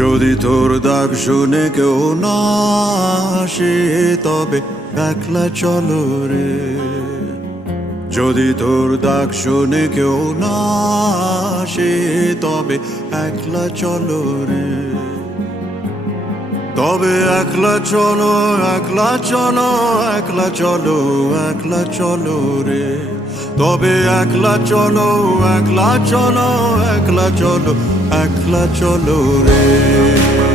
যদি তোর ডাক শুনে কেউ না আসে তবে একলা চলো রে। যদি তোর ডাক শুনে কেউ না আসে তবে একলা চলো রে। তবে একলা চলো, একলা চলো, একলা চলো, একলা চলো রে। তবে একলা চলো, একলা চলো, একলা চলো, একলা চলো রে।